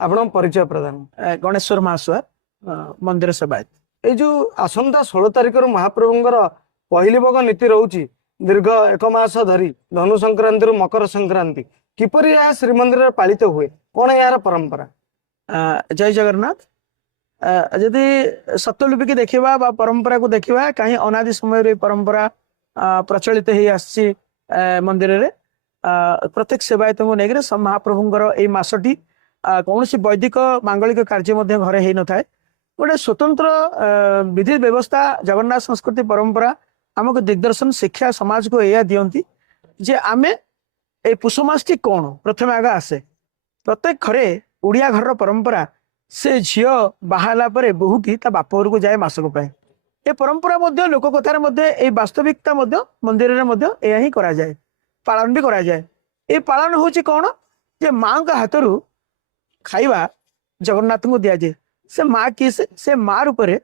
आपण परिचय प्रदान। गणेश्वर महासुआ मंदिर सेवायत। ये जो आसंता 16 तारिख महाप्रभुंर पहली भोग नीति रोचे दीर्घ 1 मास धरी धनु संक्रांति मकर संक्रांति किपरि यह श्रीमंदिर पालित हुए कौन यार परंपरा? जय जगन्नाथ। यदि सत्यलिपि की देखा परंपरा को देखा कहीं अनादि समय परंपरा प्रचलित हो आसी मंदिर रे प्रत्येक सेवायत को लेकर महाप्रभुंर यही मसटी कौन वैदिक मांगलिक कार्य घरे हो न था गोटे स्वतंत्र विधि व्यवस्था जगन्नाथ संस्कृति परंपरा आमको दिग्दर्शन शिक्षा समाज को यह दियंती जे आमे ए पुषमासटी कौन प्रथम आगे आसे प्रत्येक घरे उड़िया घर परंपरा से झील बाहाला पर बहुटी ता बाप घर को जाए मासक पाए ये परंपरा मध्य लोक कथार मध्य वास्तविकता मध्य मंदिर में ही करा जाए पालन भी करा जाए। ये पालन होची कौन जे माँ का हाथरू खाइबा जगन्नाथ को दिया जाए से माँ किए से माँ रूप में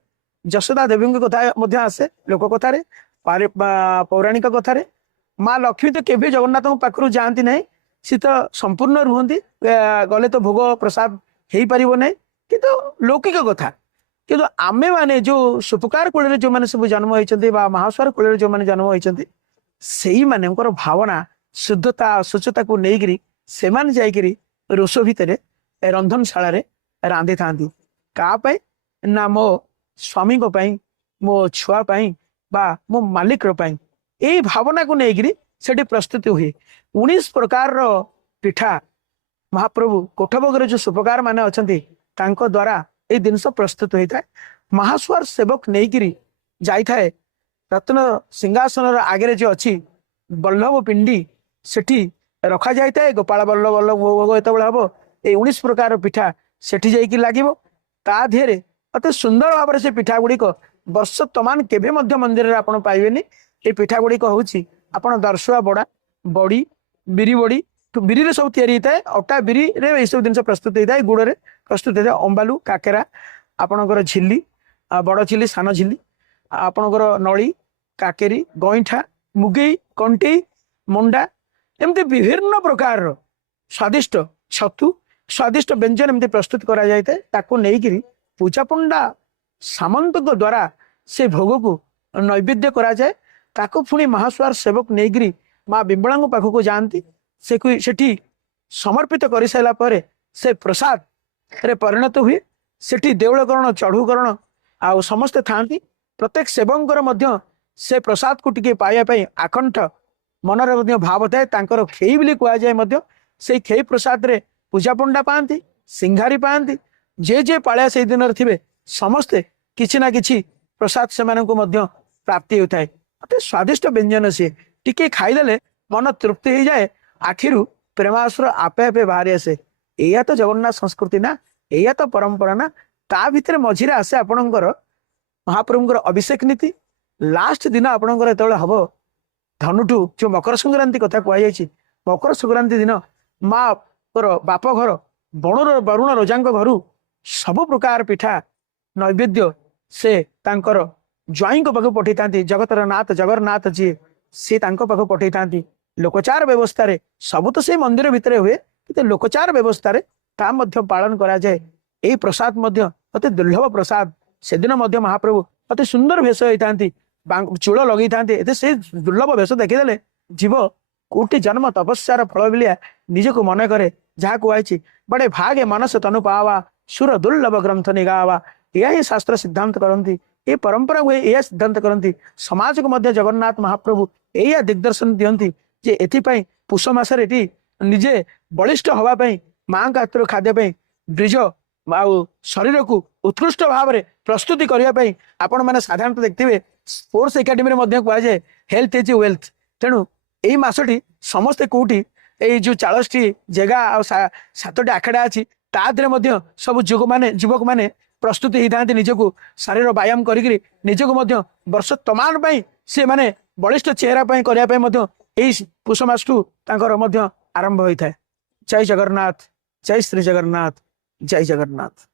यशोदा देवी कथा आसे लोक कथार पौराणिक कथार माँ लक्ष्मी तो केवे जगन्नाथ पाखु जाती ना सी तो संपूर्ण रुहति गले तो भोग प्रसाद हो पार ना कि लौकिक कथा किंतु आमे माने जो सुपकार कूल जो मैंने सब जन्म होती महास्वर कूल जो मैंने जन्म होती से मानकर भावना शुद्धता स्वच्छता को लेकर से जाकि रोष भितर रंधनशाला रांधि था कापाई ना मो स्वामी मो छुआपाई बा मो मालिक यही भावना को लेकर से प्रस्तुति हुए 19 प्रकार पिठा महाप्रभु कोठभोगर जो सुपकार माने अच्छा द्वारा ये जिनस प्रस्तुत होता है। महास्वार सेवक नहीं जाए रत्न सिंहासन आगे जो अच्छी बल्लभ पिंडी सेठी रखा जाए गोपाल बल्लभ बल्लभ भोग जो हम ये 19 प्रकार पिठा सेठी जाइकी लगे ता देहरे अति सुंदर भाव से पिठा गुड़िक वर्ष तमान केवे मंदिर में आपड़ पाइबेनी। ये पिठा गुड़िक हूँ आपड़ दर्शुआ बड़ा बड़ी बिरी बड़ी बिरी सब तैयारी होता है अटा बिरी रे सब जिन प्रस्तुत होता है गुड़ में प्रस्तुत होता है अंबालू काकेरा आपणकर झिल्ली बड़ झिल्ली सान झिल्ली आपणकर नली काकेरी गईठा मुगई कंटी मंडा एमती विभिन्न प्रकार स्वादिष्ट छतु स्वादिष्ट व्यंजन एमती प्रस्तुत करा जाए ताको लेकिन पूजा पंडा सामंत द्वारा से भोग को नैवेद्य करा जाए ताको पुणी महास्वार सेवक नहीं माँ बिंबला पाखक जाती से समर्पित कर सारा पर से प्रसाद रे परिणत हुए सेठी देवलकरण चढ़ुकरण आ समस्ते था प्रत्येक सेवकर मध्य से प्रसाद को टिके पाइबापी आकंठ मनर भाव थाए खेई बोली कहुए से खेई प्रसाद रे पूजा पंडा पाती सिंघारी पाती जे जे पालिया से दिन थे समस्ते किसी ना किसी प्रसाद से प्राप्ति होता है अति स्वादिष्ट व्यंजन सी टिके खाईदे मन तृप्ति हो जाए आखिर प्रेमासुर आपे आपे बाहरी आसे या तो जगन्नाथ संस्कृति ना या तो परंपरा ना ता भितर मझीरे आसे आपणकर महाप्रभुंर अभिषेक नीति लास्ट दिन आपणकर जो हम धनुठू जो मकर संक्रांति कथा कहुई मकर संक्रांति दिन माँ बाप घर वरुण रजा घर सब प्रकार पिठा नैवेद्य से तांकर ज्वाई पाख पठे था जगतर नाथ जगन्नाथ जी सी पाख पठे था लोकचार व्यवस्था रे सब तो से मंदिर भितर हुए कि लोकचार व्यवस्था रे ता मध्य पालन करा जाए। यही प्रसाद मध्य अति दुर्लभ प्रसाद से दिन मध्य महाप्रभु अति सुंदर भेष होता चूल लगे था से दुर्लभ भेष देखीदे जीव कोटि जन्म तपस्यार फल बिलिया निजक मन करे जहाँ कहुई बड़े भागे मनस तनु पावा सुर दुर्लभ ग्रंथ निगावा यह शास्त्र सिद्धांत करती ये परंपरा हुए यह सिद्धांत करती समाज को मध्य जगन्नाथ महाप्रभु यह दिग्दर्शन दियंती जे एथिपाई पुष मासरे निजे बलिष्ठ हवापाई माँ का हाथ खाद्यपाई ब्रिज आउ शरीर को उत्कृष्ट भाव में प्रस्तुति करने आपण मैंने साधारणतः देखते स्पोर्ट्स एकाडेमी कहुए हेल्थ इज वेल्थ तेणु यही मसटी समस्ते कौटी ये जो 40टी जगह सातटी आखड़ा अच्छी तादे सब युवक मैंने प्रस्तुति होता निजक शारीर व्यायाम करी निजक वर्ष तमान से माने बलिष्ठ चेहरा करने यही पुष मासठू आरंभ होता है। जय जगन्नाथ जय श्री जगन्नाथ जय जगन्नाथ।